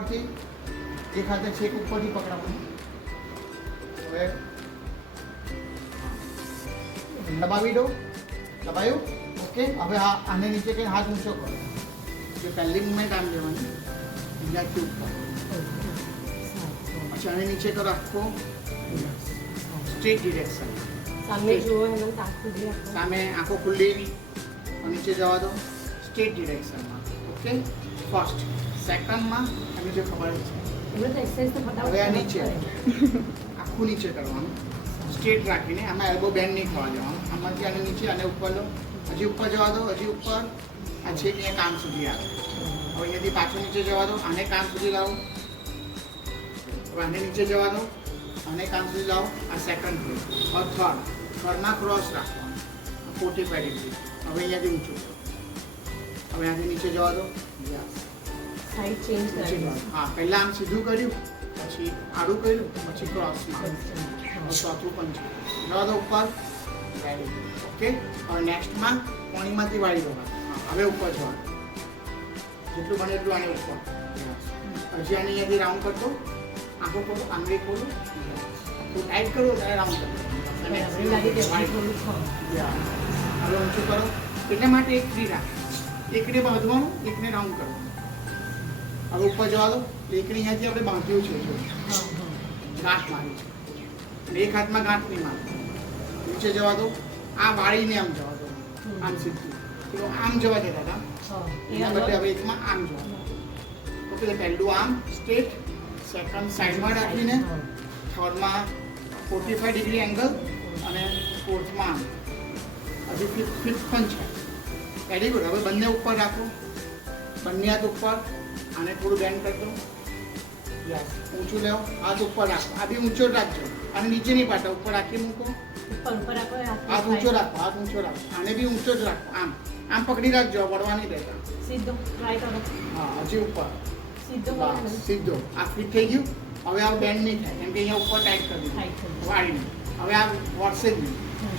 ઉપરથી એક હાથે છેક ઉપરથી પકડવાનું. હવે દબાવી દો. દબાયું? ઓકે. હવે આને નીચે કંઈ હાથ ઊંચો કરો. જે પહેલી મુવમેન્ટ આમ લેવાની અહીંયાથી ઉપર, પછી આને નીચે કરો આખો સ્ટ્રેટ ડિરેક્શન. સામે જુઓ એનો આંખો ખુલ્લી રાખો. સામે આંખો ખુલ્લી નીચે જવા દો સ્ટ્રેટ ડિરેક્શનમાં. ઓકે. ફર્સ્ટ. સેકન્ડમાં એની જે ખબર છે એમને તો એક્સરસાઇઝ તો ફટાફટ હવે આ નીચે આખું નીચે કરવાનું સ્ટ્રેટ રાખીને. આમાં એલ્બો બેન્ડ નહીં થવા દેવાનું. આમાંથી આને નીચે અને ઉપર લો. હજી ઉપર જવા દો. હજી ઉપર. આ છેક અહીંયા કામ સુધી આવે. હવે અહીંયાથી પાછું નીચે જવા દો. આને કામ સુધી લાવો. હવે આને નીચે જવા દો. આને કામ સુધી લાવો. આ સેકન્ડ ફેઝ. હવે થર્ડમાં ક્રોસ રાખવાનું 45 ડિગ્રી. હવે અહીંયાથી ઊંચું કરો. હવે આને નીચે જવા દો. સાઈડ ચેન્જ કરવાની. હા, પહેલાં આમ સીધું કર્યું, પછી આડું કર્યું, પછી ક્રોસમાં. ચોથું પણ છે. જવા દો ઉપર. ઓકે. હવે નેક્સ્ટમાં કોણીમાંથી વાળી દો. હા, હવે ઉપર જવા. જેટલું બને એટલું આને ઉપર. હજી આને અહીંયાથી રાઉન્ડ કરતો. આંખો ખોલો, આંગળી ખોલો. તો ટાઈટ કરો ત્યારે રાઉન્ડ કરો. અને હવે ઊંચું કરો. એટલા માટે એક ફ્રી રાખો. એકને બાંધવાનું, એકને રાઉન્ડ કરો. હવે ઉપર જવા દો. એકને અહીંયાથી આપણે બાંધ્યું છે, ગાંઠ મારી છે. એક હાથમાં ગાંઠ નહીં મારતો. નીચે જવા દો. આ વાળીને આમ જવા દો. આમ સીધું. પેલો આમ જવા દેતા હતા. એના બદલે હવે એકમાં આમ જવા દો. ઓકે. પહેલું આમ સ્ટ્રેટ, સેકન્ડ સાઈડમાં રાખીને, થર્ડમાં 45 ડિગ્રી એંગલ અને ફોર્થમાં આમ. હજી ફિફ્થ પણ છે. Very good. હવે બંને ઉપર રાખો. બંને હાથ ઉપર. આને થોડું બેન્ડ કરી દો. ઊંચું લેવો. હાથ ઉપર રાખો. આ બી ઊંચો રાખજો. અને નીચે નહીં પાટો. ઉપર રાખી મૂકો. હાથ ઊંચો રાખો. હાથ ઊંચો રાખો. આને બી ઊંચો જ રાખો. આમ આમ પકડી રાખજો. વળવા નહીં દેતા. સીધો ટ્રાય કરો. હા, હજી ઉપર. સીધો સીધો. આ ફિટ થઈ ગયું. હવે આ બેન્ડ નહીં થાય કેમ કે અહીંયા ઉપર ટાઈટ કરી દીધું વાળીને. હવે આ વળશે જ નહીં.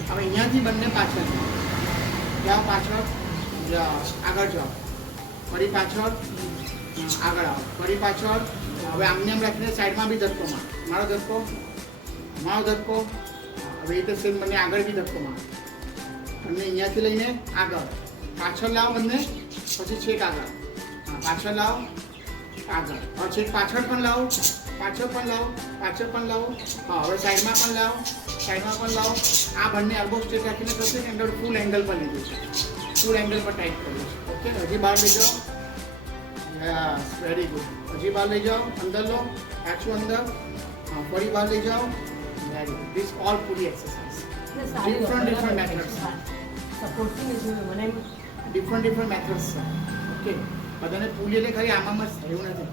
હવે અહીંયાથી બંને પાછળ જાઓ. પાછળ આગળ જાઓ. ફરી પાછળ આગળ આવો. ફરી પાછળ. હવે આમને એમ રાખીને સાઈડમાં બી ધક્કો મારો. મારો ધક્કો, મારો ધક્કો. હવે એ તો સેમ બંને આગળ બી ધક્કો મારો. બંને અહીંયાથી લઈને આગળ. પાછળ લાવો બંને. પછી છેક આગળ. હા, પાછળ લાવો. આગળ. હવે છેક પાછળ પણ લાવો. પાછળ પણ લાવો. પાછળ પણ લાવો. હા, હવે સાઈડમાં પણ લાવો. સાઈડમાં પણ લાવો. આ બંને એલ્બો સ્ટ્રેટ રાખીને કરશે ને અંદર ફૂલ એંગલ પર લીધું છે. ફૂલ એંગલ પર ટાઈટ કર્યું છે. ઓકે. હજી બહાર લઈ જાઓ. Yes, very good. હજી બહાર લઈ જાઓ. અંદર લો. પાછું અંદર. હા, ફરી બહાર લઈ જાઓ. Very good. This all pulley exercise. Different methods. Different methods છે. ઓકે. બધાને પુલી એટલે ખરી આમાં જ એવું નથી.